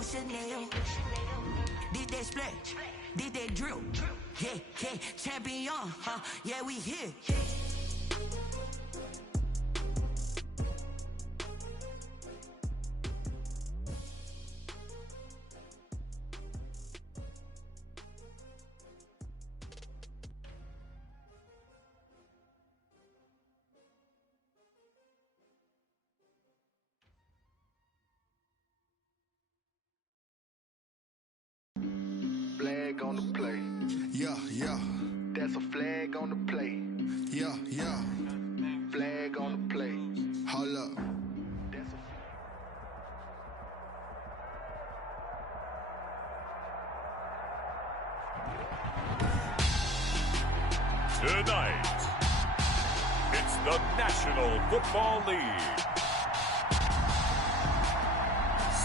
new Chanel. Did they splash? Did they drill? Yeah, yeah, champion, huh? Yeah, we here. Flag on the play. Yeah, yeah. That's a flag on the play. Yeah, yeah. Flag on the play. Hold up. That's a Tonight, it's the National Football League.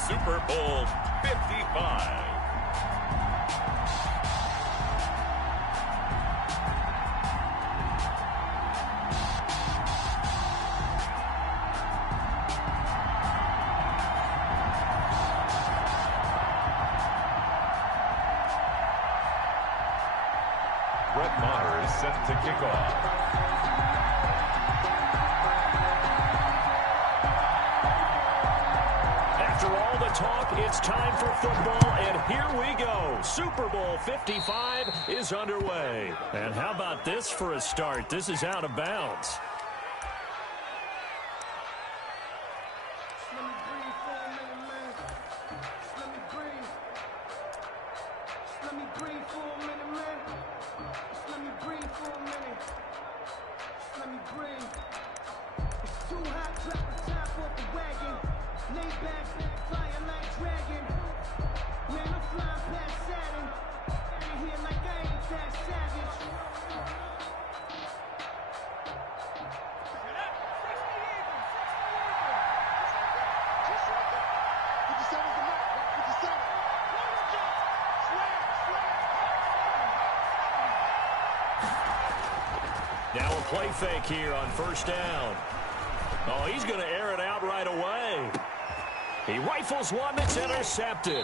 Super Bowl 55. Set to kick off. After all the talk, it's time for football, and here we go. Super Bowl 55 is underway. And how about this for a start? This is out of bounds. Now a play fake here on first down. Oh, he's going to air it out right away. He rifles one that's intercepted.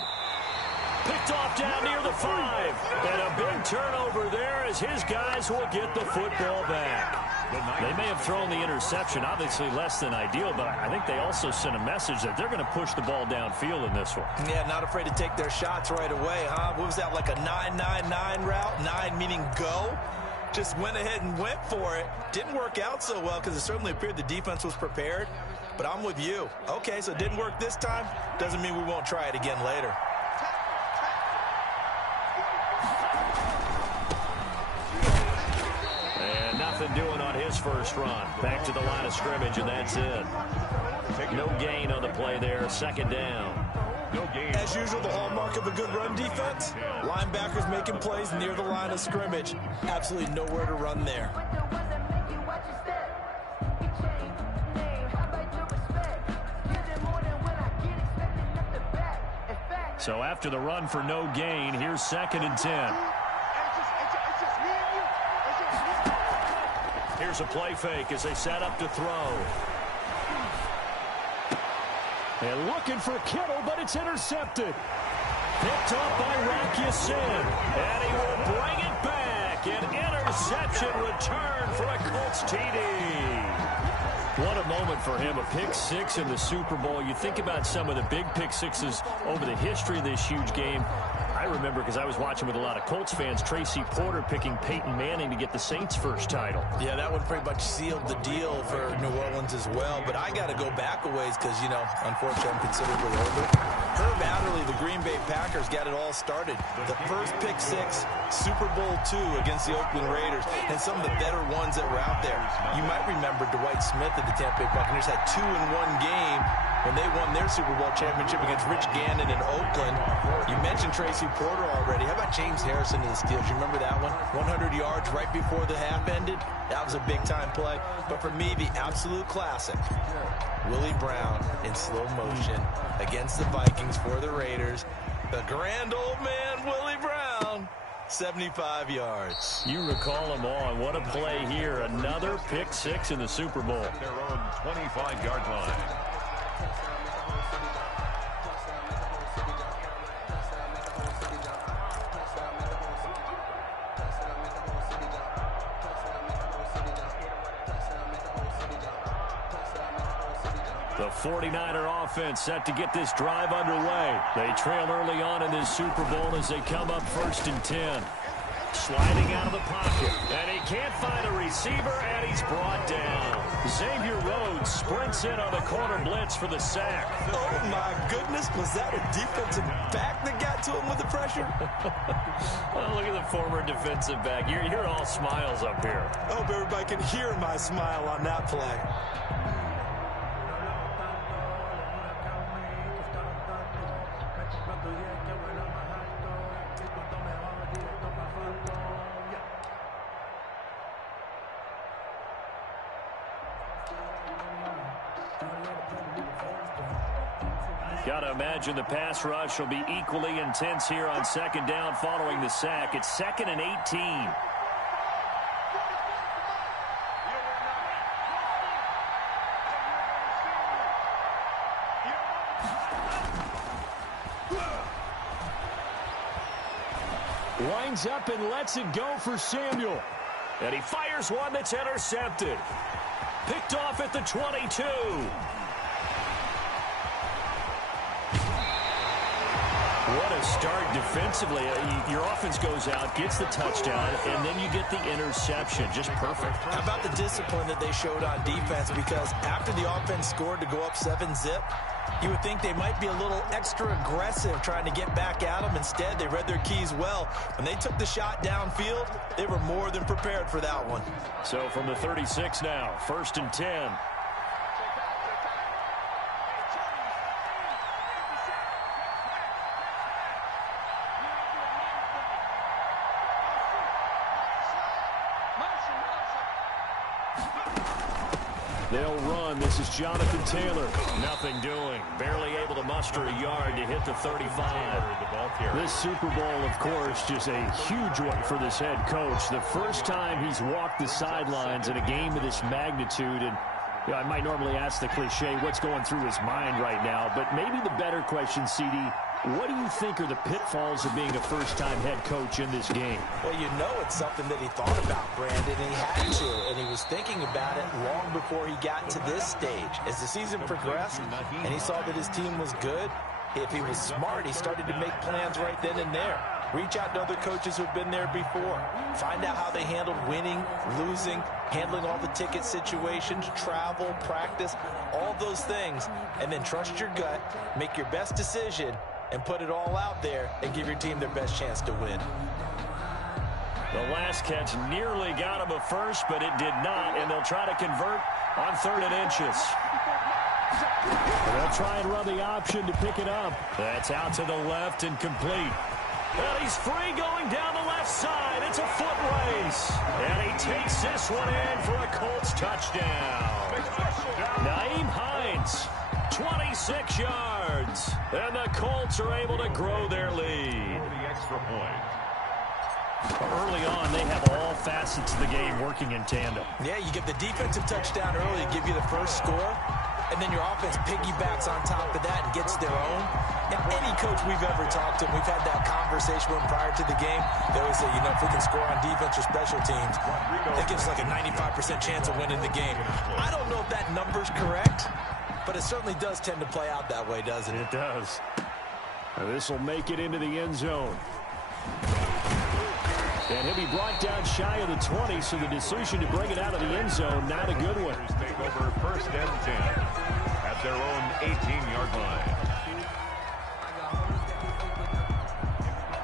Picked off down near the 5. And a big turnover there as his guys will get the football back. They may have thrown the interception, obviously less than ideal, but I think they also sent a message that they're going to push the ball downfield in this one. Yeah, not afraid to take their shots right away, huh? What was that, like a 9-9-9 route? 9 meaning go? Just went ahead and went for it. Didn't work out so well because it certainly appeared the defense was prepared. But I'm with you. Okay, so it didn't work this time. Doesn't mean we won't try it again later. And nothing doing on his first run. Back to the line of scrimmage, and that's it. No gain on the play there. Second down. No gain. As usual, the hallmark of a good run defense. Linebackers making plays near the line of scrimmage. Absolutely nowhere to run there. So after the run for no gain, here's 2nd and 10. Here's a play fake as they set up to throw. And looking for Kittle, but it's intercepted. Picked up by Rakisin. And he will bring it back. An interception return for a Colts TD. What a moment for him, a pick 6 in the Super Bowl. You think about some of the big pick 6s over the history of this huge game. I remember, because I was watching with a lot of Colts fans, Tracy Porter picking Peyton Manning to get the Saints' first title. Yeah, that one pretty much sealed the deal for New Orleans as well. But I got to go back a ways because, you know, unfortunately I'm considerably older. Herb Adderley, the Green Bay Packers, got it all started. The first pick 6, Super Bowl II against the Oakland Raiders, and some of the better ones that were out there. You might remember Dwight Smith of the Tampa Bay Buccaneers had 2 in one game when they won their Super Bowl championship against Rich Gannon in Oakland. You mentioned Tracy Porter already. How about James Harrison to the Steelers? You remember that one? 100 yards right before the half ended. That was a big-time play. But for me, the absolute classic, Willie Brown in slow motion against the Vikings for the Raiders. The grand old man, Willie Brown, 75 yards. You recall them all. What a play here. Another pick 6 in the Super Bowl. Their own 25-yard line. The 49er offense set to get this drive underway. They trail early on in this Super Bowl as they come up 1st and 10. Sliding out of the pocket, and he can't find a receiver, and he's brought down. Xavier Rhodes sprints in on the corner blitz for the sack. Oh, my goodness. Was that a defensive back that got to him with the pressure? Oh, look at the former defensive back. You're all smiles up here. I hope everybody can hear my smile on that play. Got to imagine the pass rush will be equally intense here on 2nd down following the sack. It's 2nd and 18. Winds up and lets it go for Samuel. And he fires one that's intercepted. Picked off at the 22. What a start defensively. Your offense goes out, gets the touchdown, and then you get the interception. Just perfect. How about the discipline that they showed on defense? Because after the offense scored to go up 7-zip, you would think they might be a little extra aggressive trying to get back at them. Instead, they read their keys well. When they took the shot downfield, they were more than prepared for that one. So from the 36 now, 1st and 10. They'll run. This is Jonathan Taylor. Nothing doing. Barely able to muster a yard to hit the 35. This Super Bowl, of course, just a huge one for this head coach. The first time he's walked the sidelines in a game of this magnitude. And you know, I might normally ask the cliche, what's going through his mind right now? But maybe the better question, CD, what do you think are the pitfalls of being a first-time head coach in this game? Well, you know it's something that he thought about, Brandon, and he had to, and he was thinking about it long before he got to this stage. As the season progressed and he saw that his team was good, if he was smart, he started to make plans right then and there. Reach out to other coaches who've been there before. Find out how they handled winning, losing, handling all the ticket situations, travel, practice, all those things, and then trust your gut, make your best decision, and put it all out there and give your team their best chance to win. The last catch nearly got him a first, but it did not, and they'll try to convert on 3rd and inches. They'll try and run the option to pick it up. That's out to the left and complete. And he's free going down the left side. It's a foot race. And he takes this one in for a Colts touchdown. Nyheim Hines, 26 yards. And the Colts are able to grow their lead. Early on, they have all facets of the game working in tandem. Yeah, you get the defensive touchdown early, give you the first score, and then your offense piggybacks on top of that and gets their own. And any coach we've ever talked to, we've had that conversation with them prior to the game. They always say, you know, if we can score on defense or special teams, that gives us like a 95% chance of winning the game. I don't know if that number's correct, but it certainly does tend to play out that way, doesn't it? It does. This will make it into the end zone. And he'll be brought down shy of the 20, so the decision to bring it out of the end zone, not a good one. Take over 1st and 10 at their own 18-yard line.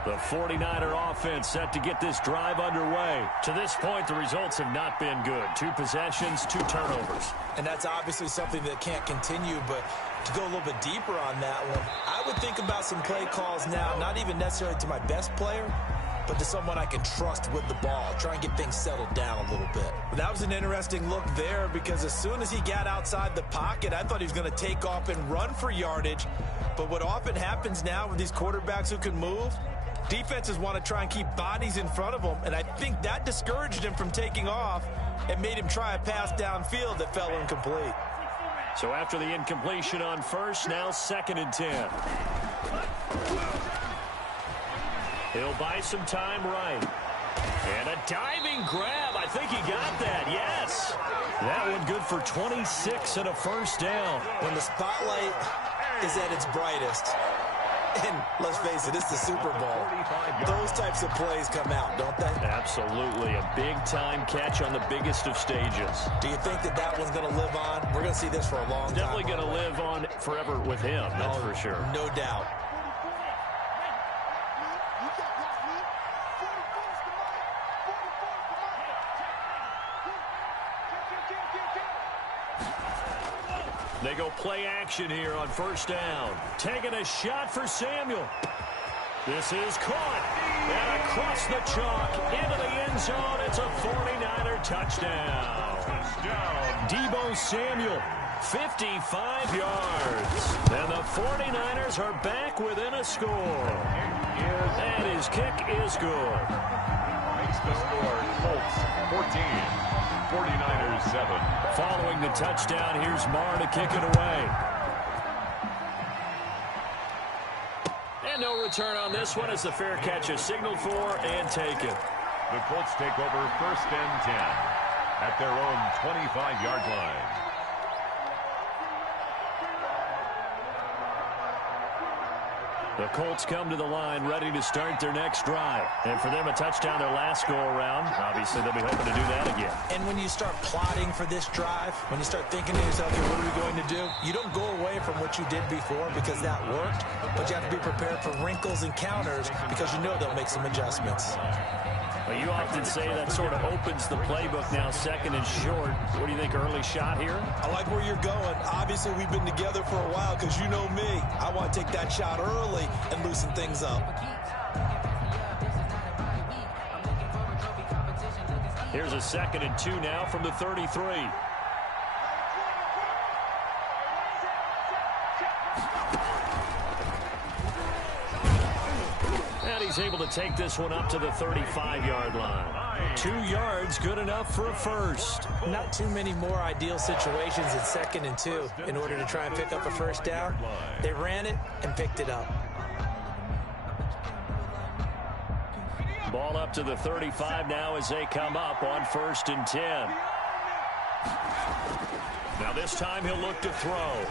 The 49er offense set to get this drive underway. To this point, the results have not been good. 2 possessions, 2 turnovers. And that's obviously something that can't continue, but to go a little bit deeper on that one, I would think about some play calls now, not even necessarily to my best player, but to someone I can trust with the ball. Try and get things settled down a little bit. But that was an interesting look there because as soon as he got outside the pocket, I thought he was going to take off and run for yardage. But what often happens now with these quarterbacks who can move, defenses want to try and keep bodies in front of them, and I think that discouraged him from taking off and made him try a pass downfield that fell incomplete. So after the incompletion on first, now 2nd and 10. He'll buy some time right. And a diving grab. I think think he got that. Yes. That one good for 26 and a first down. When the spotlight is at its brightest, and let's face it, it's the Super Bowl, those types of plays come out, don't they? Absolutely. A big-time catch on the biggest of stages. Do you think that that one's going to live on? We're going to see this for a long time. Definitely going to live on forever with him, that's for sure. No doubt. They go play action here on first down. Taking a shot for Samuel. This is caught. And across the chalk into the end zone. It's a 49er touchdown. Deebo Samuel, 55 yards. And the 49ers are back within a score. And his kick is good. Makes the score Colts 14. 49ers 7. Following the touchdown, here's Marr to kick it away. And no return on this one as the fair catch is signaled for and taken. The Colts take over first and 10 at their own 25-yard line. The Colts come to the line ready to start their next drive. And for them, a touchdown their last go-around. Obviously, they'll be hoping to do that again. And when you start plotting for this drive, when you start thinking to yourself, hey, what are we going to do? You don't go away from what you did before because that worked, but you have to be prepared for wrinkles and counters because you know they'll make some adjustments. Well, you often say that sort of opens the playbook now, second and short. What do you think, early shot here? I like where you're going. Obviously, we've been together for a while because you know me. I want to take that shot early and loosen things up. Here's a 2nd and 2 now from the 33. And he's able to take this one up to the 35-yard line. 2 yards, good enough for a first. Not too many more ideal situations in 2nd and 2 in order to try and pick up a first down. They ran it and picked it up. Ball up to the 35 now as they come up on 1st and 10. Now this time he'll look to throw.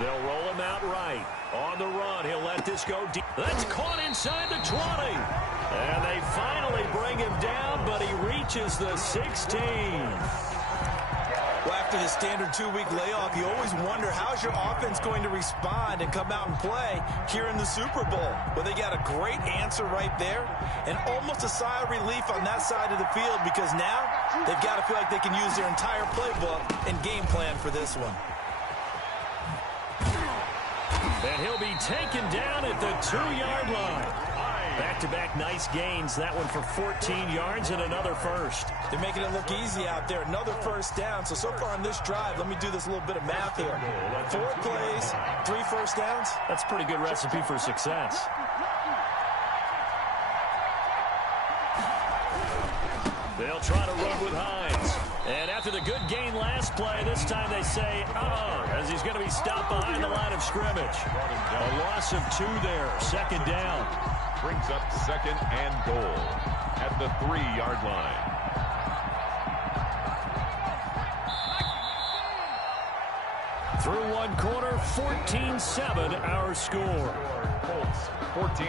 They'll roll him out right. On the run, he'll let this go deep. That's caught inside the 20. And they finally bring him down, but he reaches the 16. Well, after the standard 2-week layoff, you always wonder how's your offense going to respond and come out and play here in the Super Bowl. Well, they got a great answer right there and almost a sigh of relief on that side of the field because now they've got to feel like they can use their entire playbook and game plan for this one. And he'll be taken down at the 2-yard line. Back-to-back nice gains. That one for 14 yards and another first. They're making it look easy out there. Another first down. So far on this drive, let me do this little bit of math here. 4 plays, 3 first downs. That's a pretty good recipe for success. They'll try to run with Hines. And after the good gain last play, this time they say, as he's going to be stopped behind the line of scrimmage. A loss of 2 there. 2nd down. Brings up 2nd and goal at the 3-yard line. Through one quarter, 14-7 our score. Colts 14,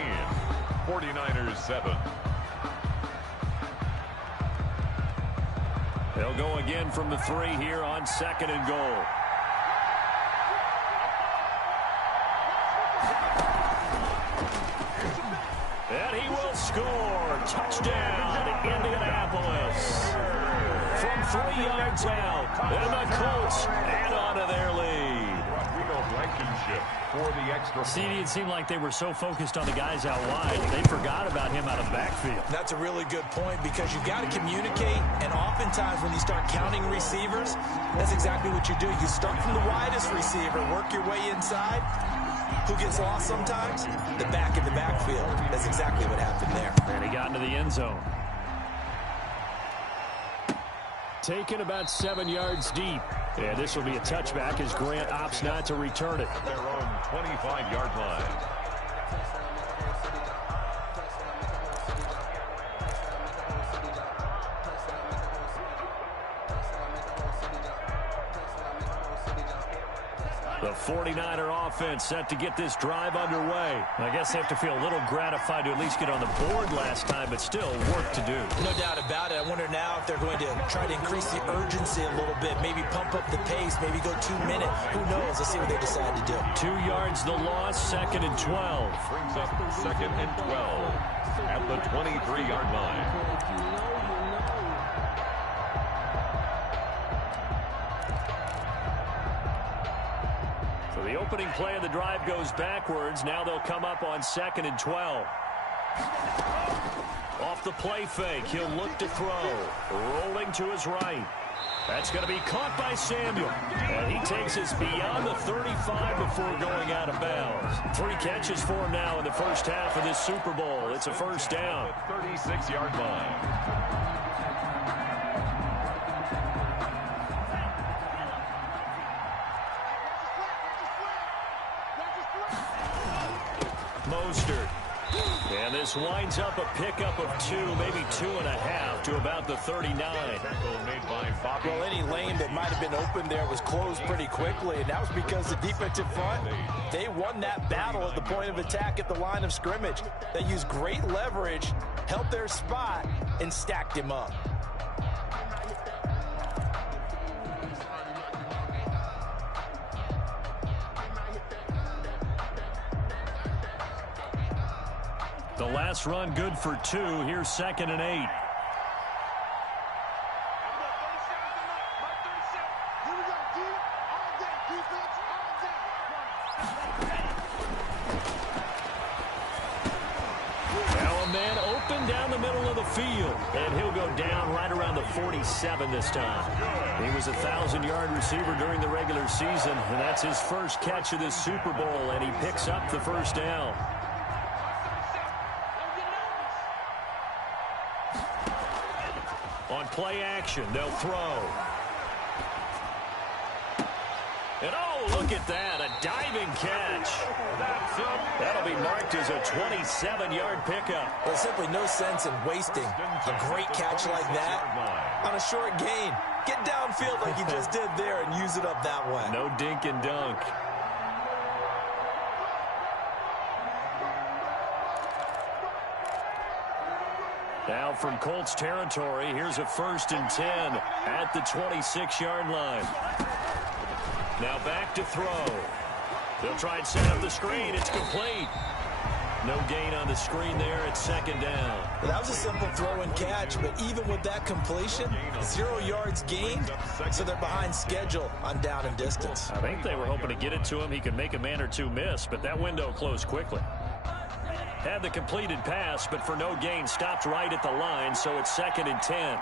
49ers 7. They'll go again from the 3 here on 2nd and goal. And he will score. Touchdown, Indianapolis. From 3 yards out. And the Colts add on to their lead. For the extra. CD, it seemed like they were so focused on the guys out wide, they forgot about him out of the backfield. That's a really good point because you've got to communicate, and oftentimes when you start counting receivers, that's exactly what you do. You start from the widest receiver, work your way inside. Who gets lost sometimes? The back in the backfield. That's exactly what happened there. And he got into the end zone. Taken about 7 yards deep. And this will be a touchback as Grant opts not to return it. Their own 25-yard line. The 49er offense set to get this drive underway. I guess they have to feel a little gratified to at least get on the board last time, but still work to do. No doubt about it. I wonder now if they're going to try to increase the urgency a little bit, maybe pump up the pace, maybe go 2 minutes. Who knows? Let's see what they decide to do. 2 yards the loss, 2nd and 12. Brings up 2nd and 12 at the 23-yard line. So the opening play of the drive goes backwards. Now they'll come up on 2nd and 12. Off the play fake, he'll look to throw. Rolling to his right. That's going to be caught by Samuel. And he takes us beyond the 35 before going out of bounds. 3 catches for him now in the first half of this Super Bowl. It's a first down. 36-yard line. Mostert. And this winds up a pickup of 2, maybe 2.5 to about the 39. Well, any lane that might have been open there was closed pretty quickly, and that was because the defensive front, they won that battle at the point of attack at the line of scrimmage. They used great leverage, held their spot, and stacked him up. The last run good for 2. Here's 2nd and 8. Now a man open down the middle of the field. And he'll go down right around the 47 this time. He was a 1,000-yard receiver during the regular season, and that's his first catch of this Super Bowl, and he picks up the first down. On play action, they'll throw. And oh, look at that, a diving catch. That'll be marked as a 27-yard pickup. There's simply no sense in wasting a great catch like that on a short gain. Get downfield like you just did there and use it up that way. No dink and dunk. Now from Colts territory, here's a 1st and 10 at the 26-yard line. Now back to throw. They'll try and set up the screen. It's complete. No gain on the screen there. It's 2nd down. Well, that was a simple throw and catch, but even with that completion, 0 yards gained, so they're behind schedule on down and distance. I think they were hoping to get it to him. He could make a man or 2 miss, but that window closed quickly. Had the completed pass, but for no gain, stopped right at the line, so it's 2nd and 10.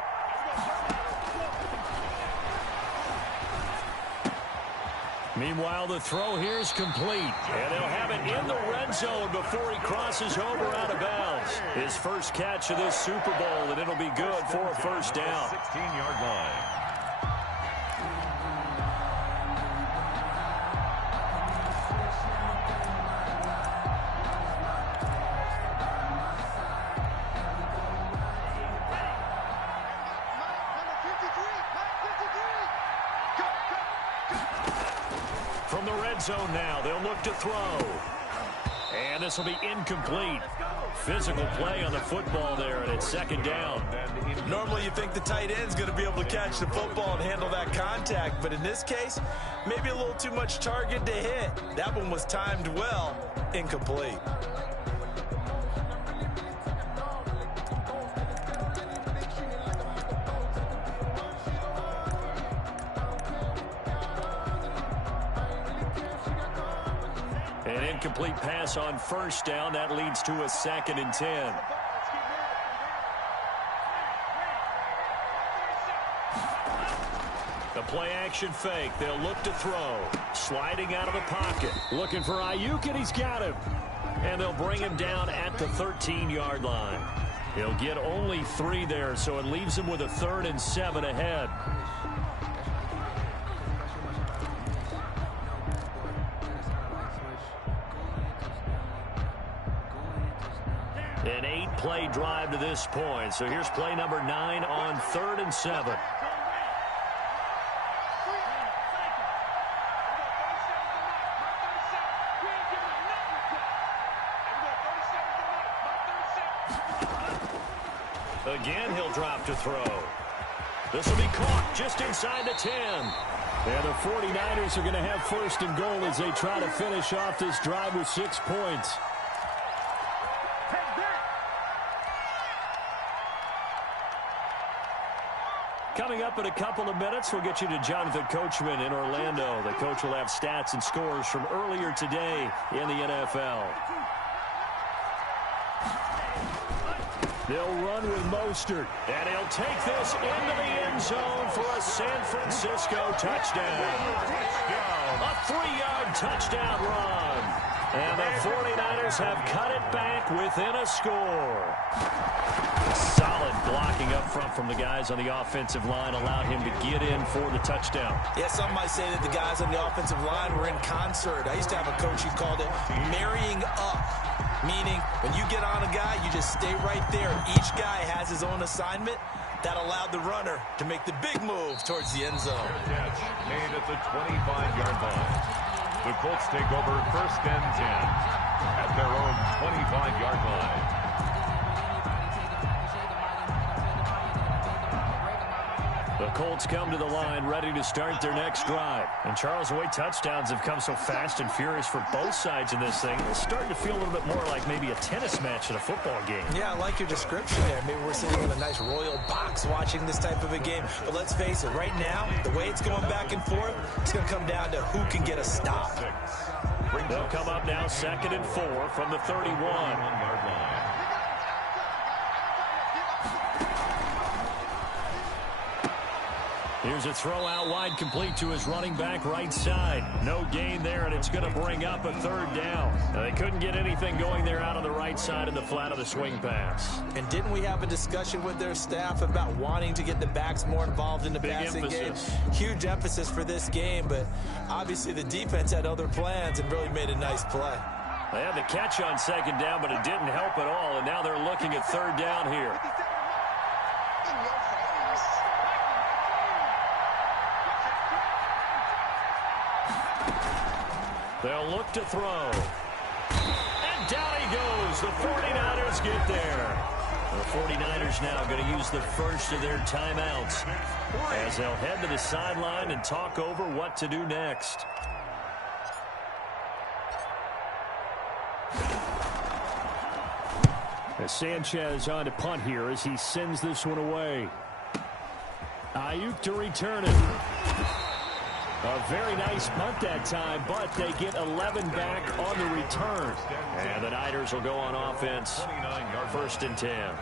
Meanwhile, the throw here is complete, and they'll have it in the red zone before he crosses over out of bounds. His first catch of this Super Bowl, and it'll be good for a first down. 16-yard line. From the red zone now, they'll look to throw. And this will be incomplete. Physical play on the football there, and it's 2nd down. Normally you think the tight end's going to be able to catch the football and handle that contact, but in this case, maybe a little too much target to hit. That one was timed well, incomplete. An incomplete pass on 1st down. That leads to a 2nd and 10. The play action fake. They'll look to throw. Sliding out of the pocket. Looking for Ayuk, and he's got him. And they'll bring him down at the 13-yard line. He'll get only 3 there, so it leaves him with a 3rd and 7 ahead. An 8-play drive to this point. So here's play number 9 on 3rd and 7. Again, he'll drop to throw. This will be caught just inside the 10. And the 49ers are going to have first and goal as they try to finish off this drive with 6 points. Coming up in a couple of minutes, we'll get you to Jonathan Coachman in Orlando. The coach will have stats and scores from earlier today in the NFL. They'll run with Mostert, and he'll take this into the end zone for a San Francisco touchdown. A 3-yard touchdown run. And the 49ers have cut it back within a score. Solid blocking up front from the guys on the offensive line allowed him to get in for the touchdown. Yeah, some might say that the guys on the offensive line were in concert. I used to have a coach who called it marrying up, meaning when you get on a guy, you just stay right there. Each guy has his own assignment. That allowed the runner to make the big move towards the end zone. Catch made at the 25-yard line. The Colts take over first and 10 at their own 25-yard line. The Colts come to the line ready to start their next drive. And Charles, the way touchdowns have come so fast and furious for both sides in this thing, it's starting to feel a little bit more like maybe a tennis match in a football game. Yeah, I like your description there. Maybe we're sitting in a nice royal box watching this type of a game. But let's face it, right now, the way it's going back and forth, it's going to come down to who can get a stop. They'll come up now 2nd and 4 from the 31-yard line. Here's a throw out wide, complete to his running back right side. No gain there, and it's going to bring up a 3rd down. Now, they couldn't get anything going there out on the right side of the flat of the swing pass. And didn't we have a discussion with their staff about wanting to get the backs more involved in the passing game? Huge emphasis for this game, but obviously the defense had other plans and really made a nice play. They had the catch on 2nd down, but it didn't help at all, and now they're looking at 3rd down here. They'll look to throw. And down he goes. The 49ers get there. The 49ers now going to use the first of their timeouts as they'll head to the sideline and talk over what to do next. As Sanchez on to punt here as he sends this one away. Ayuk to return it. A very nice punt that time, but they get 11 back on the return. And the Niners will go on offense. 1st and 10.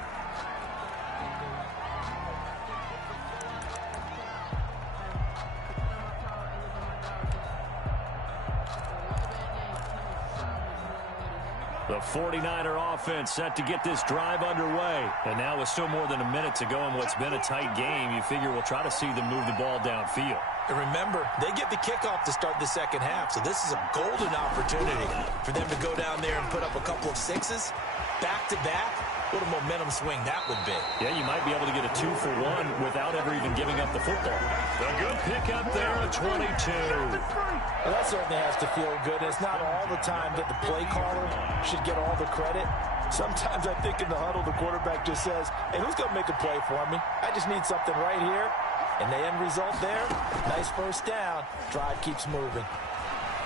The 49er offense set to get this drive underway. And now with still more than a minute to go in what's been a tight game, you figure we'll try to see them move the ball downfield. And remember, they get the kickoff to start the second half, so this is a golden opportunity for them to go down there and put up a couple of sixes back-to-back. What a momentum swing that would be. Yeah, you might be able to get a 2-for-1 without ever even giving up the football. A good pickup there at 22. Well, that certainly has to feel good. It's not all the time that the play caller should get all the credit. Sometimes I think in the huddle, the quarterback just says, hey, who's going to make a play for me? I just need something right here. And the end result there, nice first down. Drive keeps moving.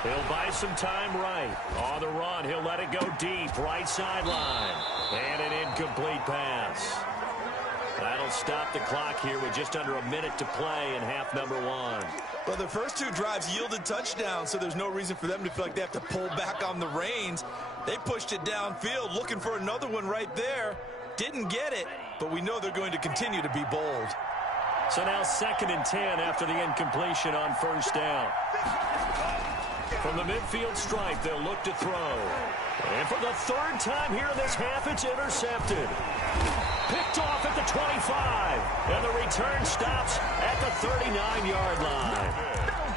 He'll buy some time right. On the run, he'll let it go deep. Right sideline. And an incomplete pass. That'll stop the clock here with just under a minute to play in half number 1. Well, the first 2 drives yielded touchdowns, so there's no reason for them to feel like they have to pull back on the reins. They pushed it downfield, looking for another one right there. Didn't get it, but we know they're going to continue to be bold. So now 2nd and 10 after the incompletion on 1st down. From the midfield stripe, they'll look to throw. And for the 3rd time here in this half, it's intercepted. Picked off at the 25. And the return stops at the 39-yard line.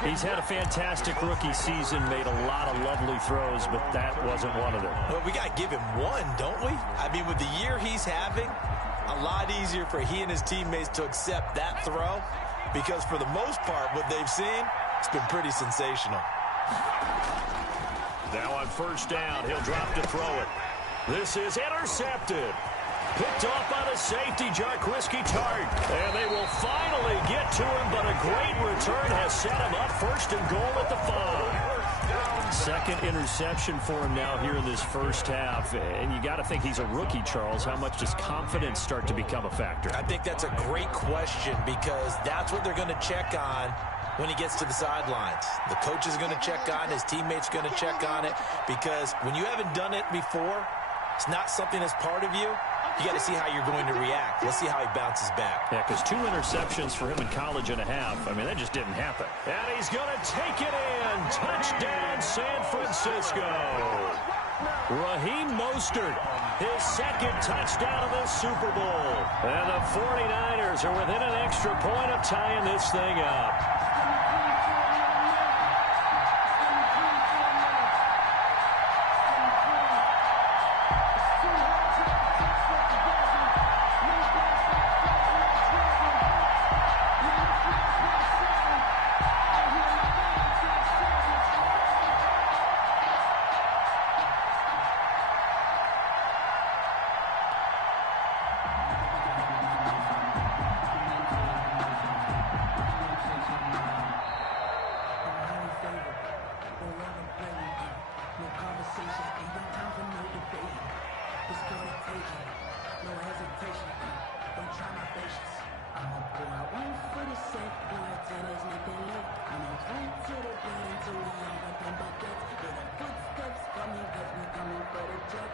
He's had a fantastic rookie season, made a lot of lovely throws, but that wasn't one of them. Well, we got to give him one, don't we? I mean, with the year he's having, a lot easier for he and his teammates to accept that throw because for the most part, what they've seen, it's been pretty sensational. Now on 1st down, he'll drop to throw it. This is intercepted. Picked off by the safety, Jarquiski Tart. And they will finally get to him, but a great return has set him up first and goal at the 5. Second interception for him now here in this first half. And you got to think he's a rookie, Charles. How much does confidence start to become a factor? I think that's a great question because that's what they're going to check on when he gets to the sidelines. The coach is going to check on it. His teammates are going to check on it because when you haven't done it before, it's not something that's part of you. You got to see how you're going to react. Let's see how he bounces back. Yeah, because 2 interceptions for him in college and a half. I mean, that just didn't happen. And he's going to take it in. Touchdown, San Francisco. Raheem Mostert, his second touchdown of the Super Bowl. And the 49ers are within an extra point of tying this thing up.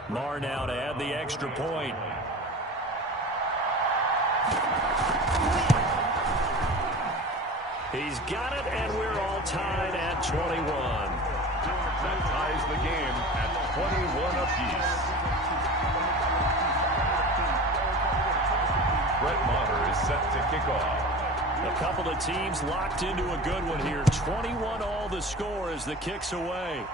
Marr now to add the extra point. He's got it, and we're all tied at 21. That ties the game at 21 apiece. Brett Maher is set to kick off. A couple of teams locked into a good one here. 21 all the score as the kick's away.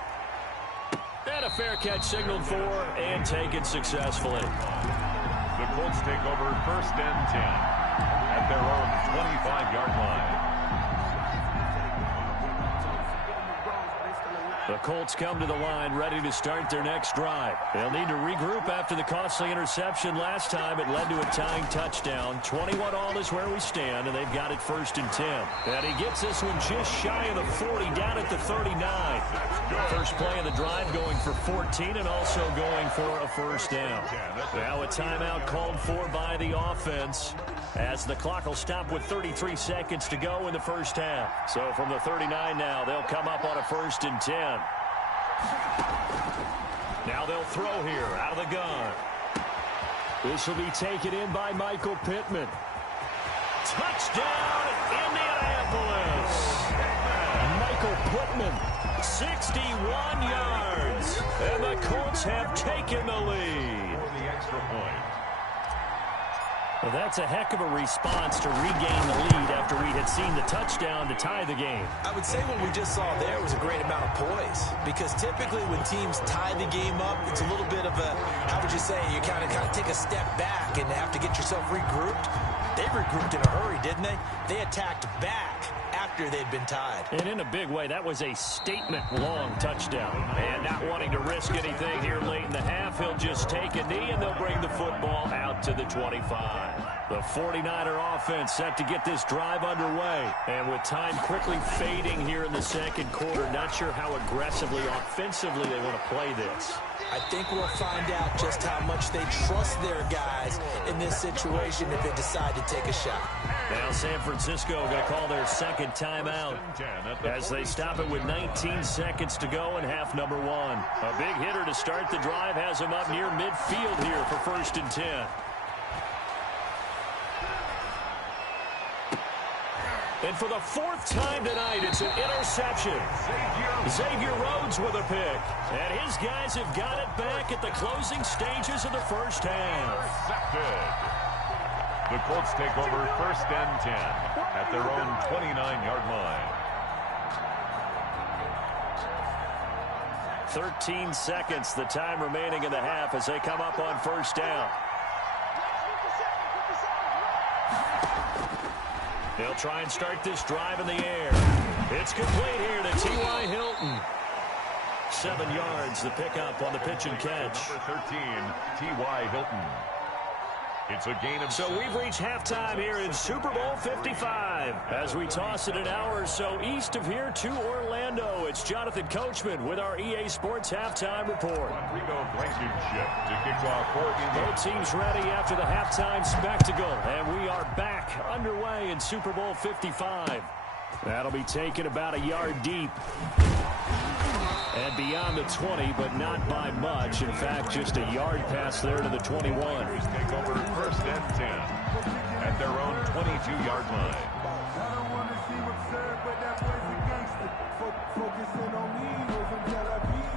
And a fair catch signaled for and taken successfully. The Colts take over first and 10 at their own 25-yard line. The Colts come to the line ready to start their next drive. They'll need to regroup after the costly interception last time. It led to a tying touchdown. 21 all is where we stand, and they've got it first and 10. And he gets this one just shy of the 40, down at the 39. First play of the drive going for 14 and also going for a first down. Now a timeout called for by the offense as the clock will stop with 33 seconds to go in the first half. So from the 39 now, they'll come up on a first and 10. Now they'll throw here out of the gun. This will be taken in by Michael Pittman. Touchdown, Indianapolis. Michael Pittman, 61 yards. And the Colts have taken the lead. For the extra point. Well, that's a heck of a response to regain the lead after we had seen the touchdown to tie the game. I would say what we just saw there was a great amount of poise because typically when teams tie the game up, it's a little bit of a, how would you say, you kind of take a step back and have to get yourself regrouped. They regrouped in a hurry, didn't they? They attacked back after they'd been tied. And in a big way, that was a statement-long touchdown. And not wanting to risk anything here late in the half, he'll just take a knee and they'll bring the football out to the 25. The 49er offense set to get this drive underway. And with time quickly fading here in the second quarter, not sure how aggressively, offensively they want to play this. I think we'll find out just how much they trust their guys in this situation if they decide to take a shot. Now San Francisco going to call their second timeout as they stop it with 19 seconds to go in half number 1. A big hitter to start the drive has him up near midfield here for first and 10. And for the fourth time tonight, it's an interception. Xavier Rhodes with a pick. And his guys have got it back at the closing stages of the first half. Intercepted. The Colts take over first and 10 at their own 29-yard line. 13 seconds, the time remaining in the half as they come up on first down. They'll try and start this drive in the air. It's complete here to T.Y. Hilton. 7 yards, the pickup on the pitch and catch. Number 13, T.Y. Hilton. It's a gain of... So we've reached halftime here in Super Bowl 55. As we toss it an hour or so east of here to Orlando, it's Jonathan Coachman with our EA Sports Halftime Report. Rodrigo Blankenship to kick off for Indy. Both teams ready after the halftime spectacle, and we are back underway in Super Bowl 55. That'll be taken about a yard deep. And beyond the 20, but not by much. In fact, just a yard pass there to the 21. Take over first and 10 at their own 22-yard line. I don't want to seem absurd, but that boy's a gangster. Focusing on me, was from Tel Aviv.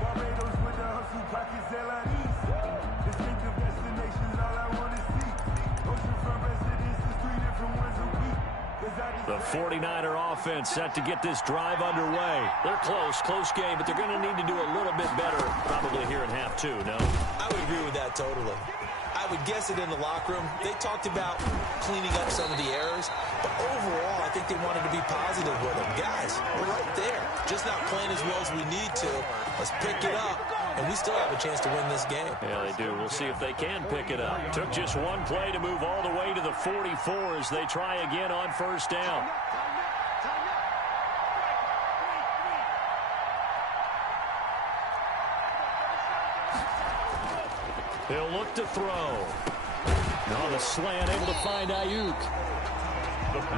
Barbados with the hustle, pockets LIDs. Distinctive destinations, all I want to see. Oceanfront residences, 3 different ones a week. The 49er offense set to get this drive underway. They're close game, but they're going to need to do a little bit better probably here in half two, no? I would agree with that totally. I would guess it in the locker room. They talked about cleaning up some of the errors, but overall, I think they wanted to be positive with them. Guys, we're right there. Just not playing as well as we need to. Let's pick it up, and we still have a chance to win this game. Yeah, they do. We'll see if they can pick it up. Took just one play to move all the way to the 44 as they try again on first down. He'll look to throw. Now the slant able to find Ayuk.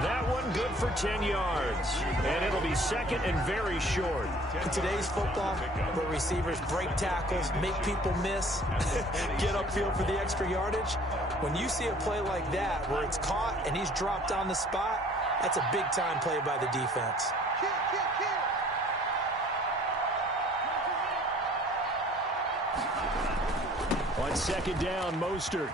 That one good for 10 yards. And it'll be second and very short. In today's football, where receivers break tackles, make people miss, get upfield for the extra yardage, when you see a play like that where it's caught and he's dropped on the spot, that's a big-time play by the defense. On second down, Mostert.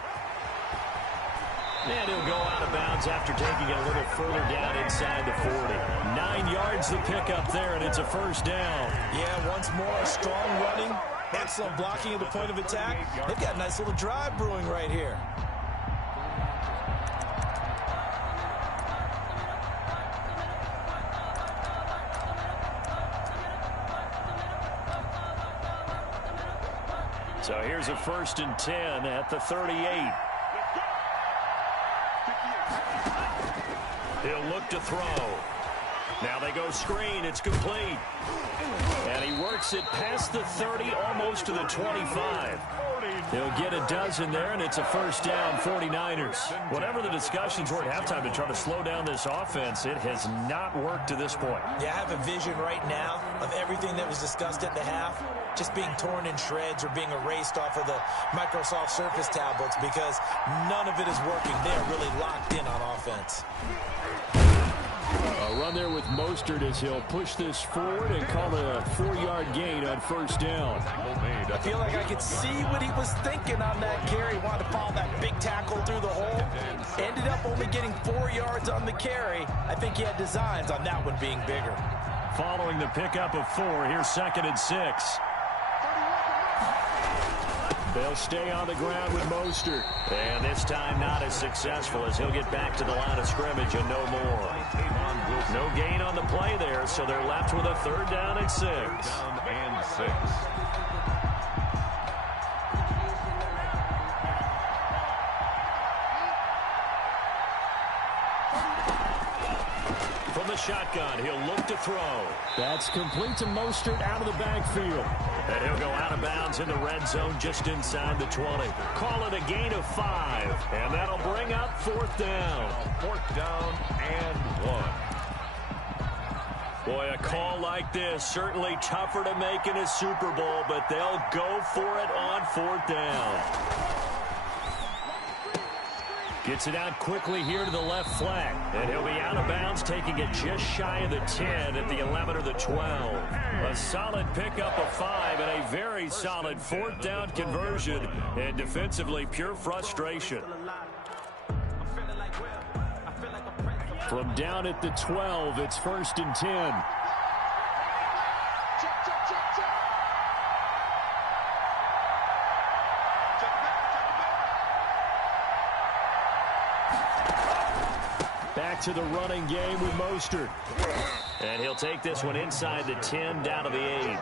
And he'll go out of bounds after taking it a little further down inside the 40. 9 yards to pick up there, and it's a first down. Yeah, once more, strong running, excellent blocking at the point of attack. They've got a nice little drive brewing right here. So here's a first and 10 at the 38. He'll look to throw. Now they go screen. It's complete. And he works it past the 30, almost to the 25. He'll get a dozen there, and it's a first down, 49ers. Whatever the discussions were at halftime to try to slow down this offense, it has not worked to this point. Yeah, I have a vision right now of everything that was discussed at the half just being torn in shreds or being erased off of the Microsoft Surface tablets because none of it is working. They're really locked in on offense. A run there with Mostert as he'll push this forward and call it a 4-yard gain on first down. I feel like I could see what he was thinking on that carry. Wanted to follow that big tackle through the hole. Ended up only getting 4 yards on the carry. I think he had designs on that one being bigger. Following the pickup of 4, here's second and 6. They'll stay on the ground with Mostert. And this time not as successful as he'll get back to the line of scrimmage and no more. No gain on the play there, so they're left with a third down and 6. Down and 6. From the shotgun, he'll look to throw. That's complete to Mostert out of the backfield. And he'll go out of bounds in the red zone just inside the 20. Call it a gain of 5. And that'll bring up fourth down. Fourth down and 1. Boy, a call like this, certainly tougher to make in a Super Bowl, but they'll go for it on fourth down. Gets it out quickly here to the left flank. And he'll be out of bounds, taking it just shy of the 10 at the 11 or the 12. A solid pickup of 5 and a very solid fourth down conversion. And defensively, pure frustration. From down at the 12, it's first and 10. Back to the running game with Mostert. And he'll take this one inside the 10, down to the 8.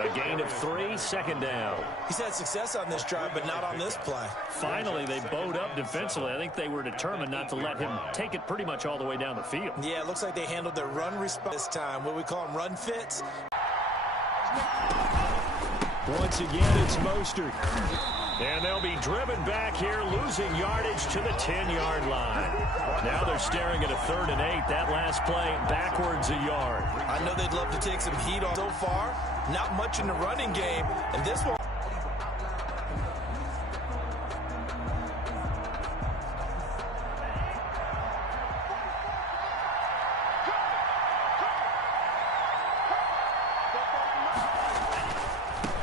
A gain of 3, second down. He's had success on this drive, but not on this play. Finally, they bowed up defensively. I think they were determined not to let him take it pretty much all the way down the field. Yeah, it looks like they handled their run response this time. What we call them run fits. Once again, it's Mostert. And they'll be driven back here, losing yardage to the 10-yard line. Now they're staring at a 3rd and 8. That last play backwards a yard. I know they'd love to take some heat on so far. Not much in the running game. And this one.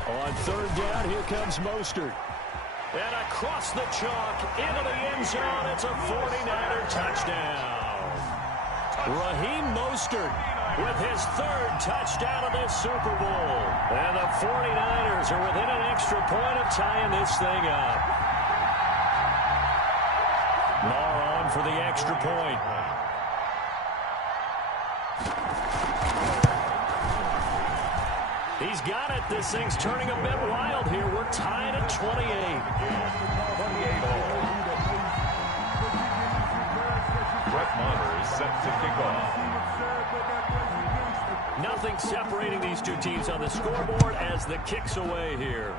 On 3rd down, here comes Mostert. And across the chalk, into the end zone, it's a 49er touchdown. Raheem Mostert with his 3rd touchdown of this Super Bowl. And the 49ers are within an extra point of tying this thing up. Maher on for the extra point. He's got it. This thing's turning a bit wild here. We're tied at 28. 28 all. Brett Maher is set to kick off. Nothing separating these two teams on the scoreboard as the kick's away here.